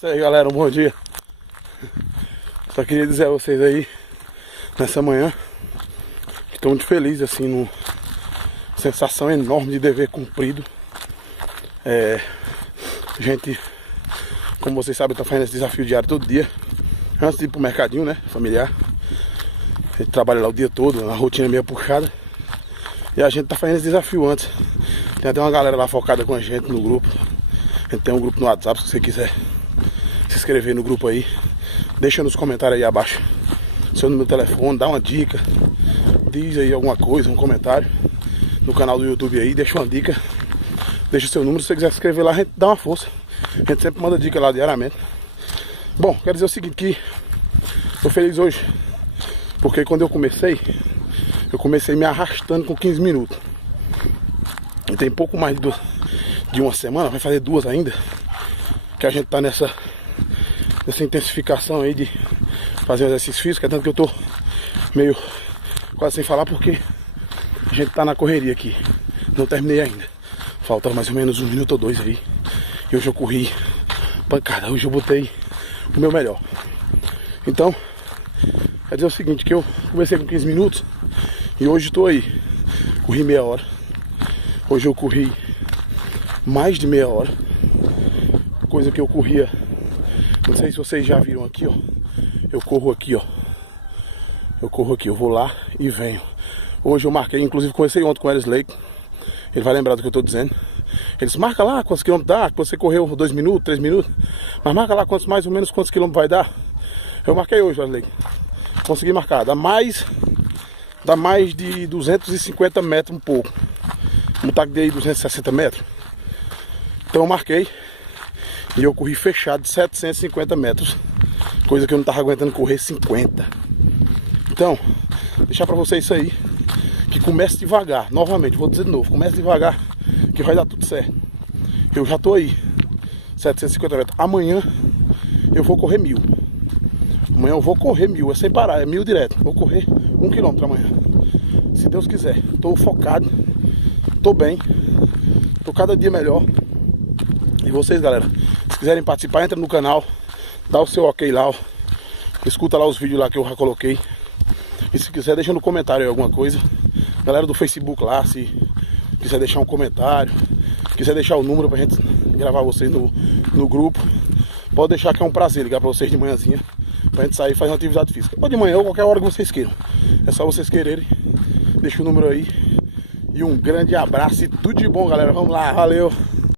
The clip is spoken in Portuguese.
Isso aí, galera, um bom dia. Só queria dizer a vocês aí, nessa manhã, que estou muito feliz, assim, numa sensação enorme de dever cumprido. A gente, como vocês sabem, tá fazendo esse desafio diário todo dia, antes de ir pro mercadinho, né, familiar. A gente trabalha lá o dia todo, a rotina é meio puxada. E a gente tá fazendo esse desafio antes. Tem até uma galera lá focada com a gente no grupo. A gente tem um grupo no WhatsApp, se você quiser se inscrever no grupo aí, deixa nos comentários aí abaixo seu número de telefone, dá uma dica, diz aí alguma coisa, um comentário no canal do YouTube aí, deixa uma dica, deixa seu número, se você quiser se inscrever lá, a gente dá uma força, a gente sempre manda dica lá diariamente. Bom, quero dizer o seguinte, que tô feliz hoje, porque quando eu comecei me arrastando com 15 minutos, e tem pouco mais de uma semana, vai fazer 2 ainda, que a gente tá nessa intensificação aí de fazer um exercício físico, é tanto que eu tô meio quase sem falar, porque a gente tá na correria aqui, não terminei ainda, falta mais ou menos 1 minuto ou 2 aí, e hoje eu corri pancada, hoje eu botei o meu melhor. Então, quer dizer o seguinte, que eu comecei com 15 minutos e hoje estou aí, corri meia hora, hoje eu corri mais de meia hora, coisa que eu corria, não sei se vocês já viram aqui, ó. Eu corro aqui, ó. Eu vou lá e venho. Hoje eu marquei, inclusive conversei ontem com o Erisley. Ele vai lembrar do que eu tô dizendo. Ele disse, marca lá quantos quilômetros dá, que você correu 2 minutos, 3 minutos. Mas marca lá mais ou menos quantos quilômetros vai dar. Eu marquei hoje, Erisley. Consegui marcar. Dá mais de 250 metros um pouco. Um tag de aí 260 metros. Então eu marquei. E eu corri fechado de 750 metros. Coisa que eu não tava aguentando correr 50. Então, deixar pra vocês isso aí. Que comece devagar. Novamente, vou dizer de novo. Comece devagar, que vai dar tudo certo. Eu já tô aí. 750 metros. Amanhã eu vou correr 1000. Amanhã eu vou correr 1000. É sem parar, é 1000 direto. Vou correr 1 km amanhã. Se Deus quiser. Tô focado. Tô bem. Tô cada dia melhor. E vocês, galera, se quiserem participar, entra no canal, dá o seu ok lá, ó. Escuta lá os vídeos lá que eu já coloquei. E se quiser, deixa no comentário aí alguma coisa. Galera do Facebook lá, se quiser deixar um comentário, quiser deixar o número pra gente gravar vocês no grupo, pode deixar, que é um prazer ligar pra vocês de manhãzinha, pra gente sair e fazer uma atividade física. Ou de manhã, ou qualquer hora que vocês queiram. É só vocês quererem. Deixa o número aí. E um grande abraço e tudo de bom, galera. Vamos lá, valeu!